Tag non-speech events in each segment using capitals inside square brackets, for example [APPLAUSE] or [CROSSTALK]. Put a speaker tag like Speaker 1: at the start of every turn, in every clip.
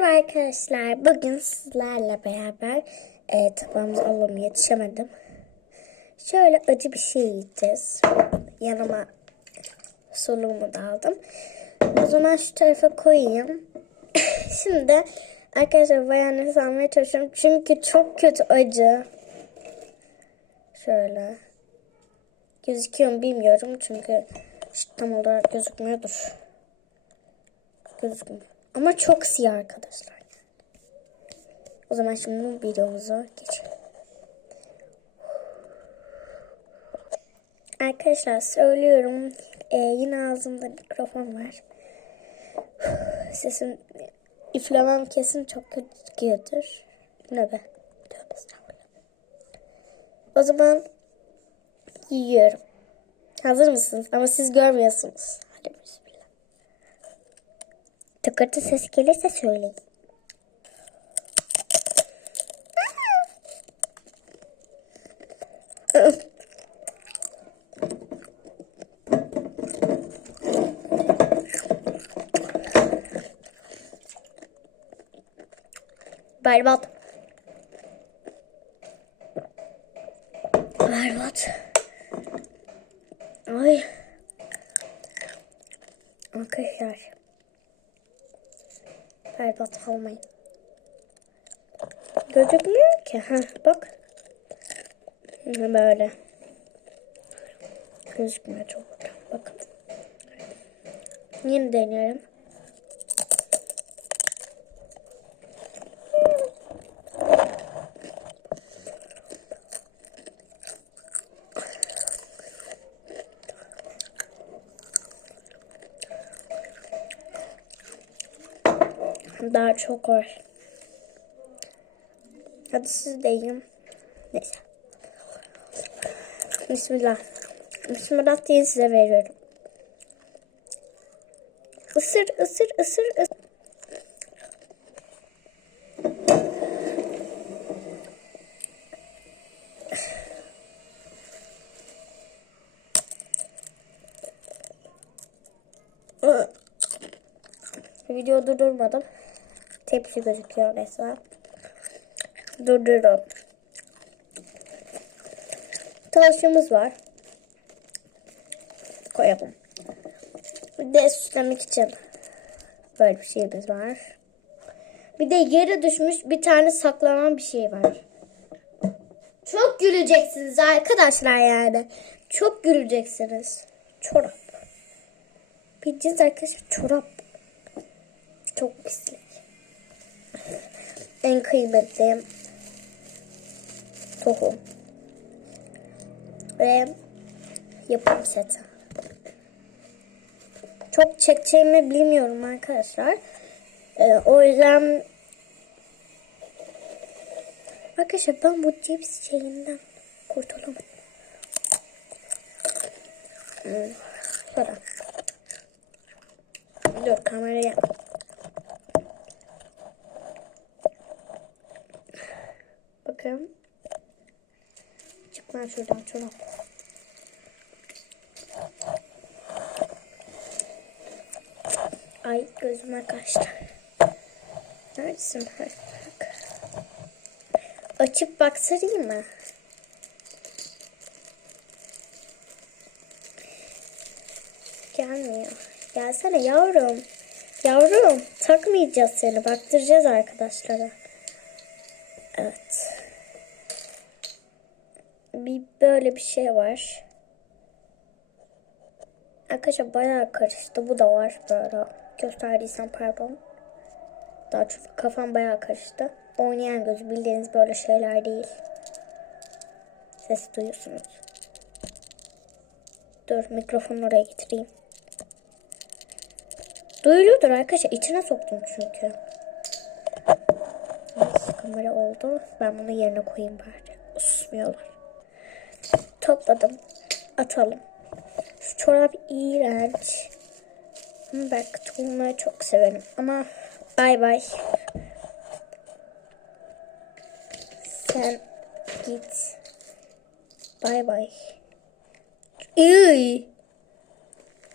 Speaker 1: Merhaba arkadaşlar. Bugün sizlerle beraber e, tabağımızı alalım yetişemedim. Şöyle acı bir şey yiyeceğiz. Yanıma soluğumu da aldım. O zaman şu tarafa koyayım. [LAUGHS] Şimdi arkadaşlar bayanesi almaya çalışıyorum. Çünkü çok kötü acı. Şöyle. Gözüküyor mu bilmiyorum. Çünkü tam olarak gözükmüyordur. Gözükmüyor. Ama çok siyah arkadaşlar. O zaman şimdi videomuza geçelim. Arkadaşlar söylüyorum. Ee, yine ağzımda mikrofon var. Sesim üflemem kesin çok kötü çıkıyordur. Ne be? Tövbe. O zaman yiyorum. Hazır mısınız? Ama siz görmüyorsunuz. Hadi bismillah. Tıkırtı ses gelirse söyleyin. Berbat. Berbat. Ay. Arkadaşlar. Berbat olmayın. Gözükmüyor ki. Ha bak. Böyle. Gözükmüyor çok. Bakın. Yine deniyorum. Daha çok var. Hadi siz de. Neyse. Bismillah. Bismillah diye size veriyorum. Isır, ısır, ısır, ısır. Video durdurmadım. Tepsi gözüküyor resmen. Durduruyorum. Taşımız var. Koyalım. Bir de süslemek için böyle bir şeyimiz var. Bir de yere düşmüş bir tane saklanan bir şey var. Çok güleceksiniz arkadaşlar yani. Çok güleceksiniz. Çorap. Bildiğiniz arkadaşlar çorap. Çok pislik. En kıymetli tohum. Ve yapım seti. Çok çekeceğimi bilmiyorum arkadaşlar. Ee, o yüzden Arkadaşlar ben bu cips şeyinden kurtulamadım. Hmm. Sonra. Dur kameraya. Bakın. Lan şuradan çorap. Ay gözüme kaçtı. Neredesin? Bak. Açıp baksırayım mı? Gelmiyor. Gelsene yavrum. Yavrum takmayacağız seni. Baktıracağız arkadaşlara. Evet. Bir böyle bir şey var. Arkadaşlar bayağı karıştı. Bu da var böyle. Gösterdiysem pardon. Daha çok kafam bayağı karıştı. Oynayan göz bildiğiniz böyle şeyler değil. Ses duyuyorsunuz. Dur mikrofonu oraya getireyim. Duyuluyordur arkadaşlar. İçine soktum çünkü. Neyse kamera oldu. Ben bunu yerine koyayım bari. Susmuyorlar. Topladım. Atalım. Şu çorap iğrenç. Ben tulumları çok severim. Ama bay bay. Sen git. Bay bay. Iy.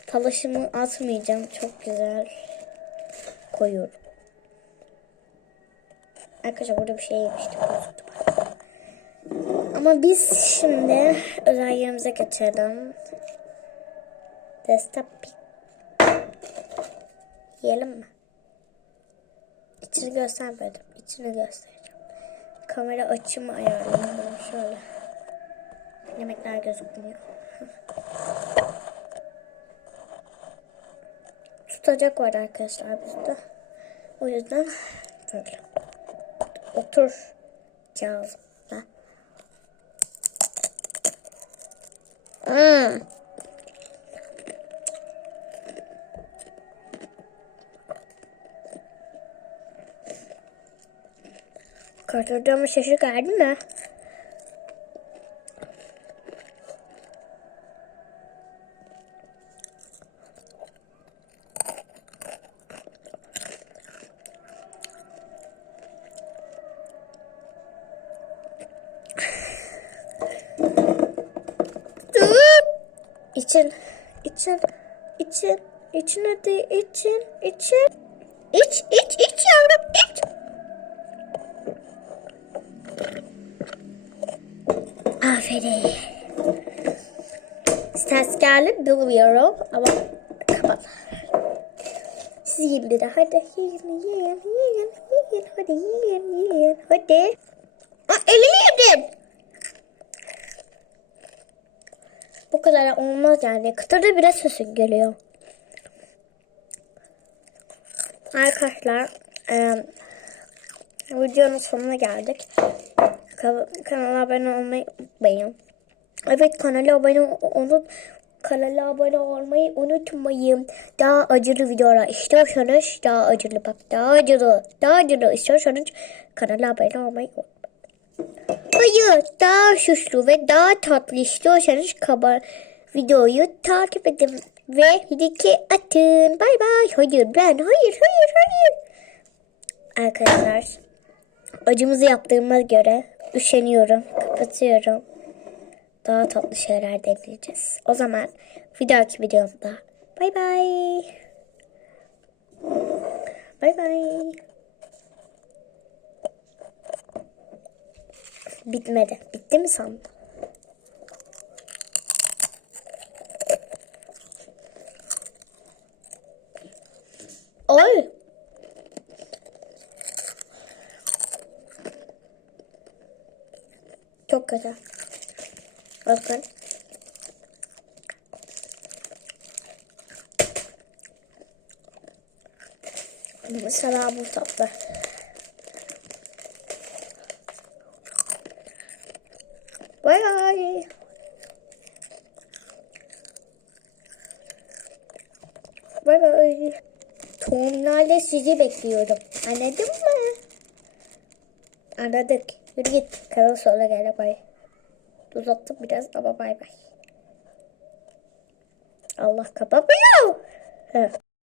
Speaker 1: Talaşımı atmayacağım. Çok güzel koyuyorum. Arkadaşlar burada bir şey yemiştim. Ama biz şimdi özel yerimize geçelim. Desktop Yiyelim mi? İçini göstermedim. İçini göstereceğim. Kamera açımı ayarlayalım şöyle. Yemekler gözükmüyor. [LAUGHS] Tutacak var arkadaşlar bizde. O yüzden böyle. Otur Hmm. Kartırdığımın sesi geldi mi? İçin, için, için, için hadi, için, için. İç, iç, iç yavrum, iç. Aferin. Ses geldi bilmiyorum ama kapat. Siz yiyin bir de hadi yiyin yiyin yiyin yiyin hadi yiyin yiyin hadi. Aa, elini Bu kadar olmaz yani. Kıtırda biraz sesin geliyor. Arkadaşlar eee, videonun sonuna geldik. Ka- kanala abone olmayı unutmayın. Evet kanala abone olup kanala abone olmayı unutmayın. Daha acılı videolar istiyorsanız daha acılı bak daha acılı daha acılı istiyorsanız kanala abone olmayı unutmayın. Hayır daha suçlu ve daha tatlı istiyorsanız kaba videoyu takip edin ve like atın. Bay bay. Hayır ben hayır hayır hayır. Arkadaşlar acımızı yaptığıma göre üşeniyorum. Kapatıyorum. Daha tatlı şeyler deneyeceğiz. O zaman bir dahaki videomda. Bay bay. Bay bay. Bitmedi. Bitti mi sandın? Oy. Çok güzel. Bakın. Mesela bu tatlı. Terminalde sizi bekliyorum. Anladın mı? Anladık. Yürü git. Kanal sonra gel. Bay. Uzattım biraz ama bay bay. Allah kapatmıyor.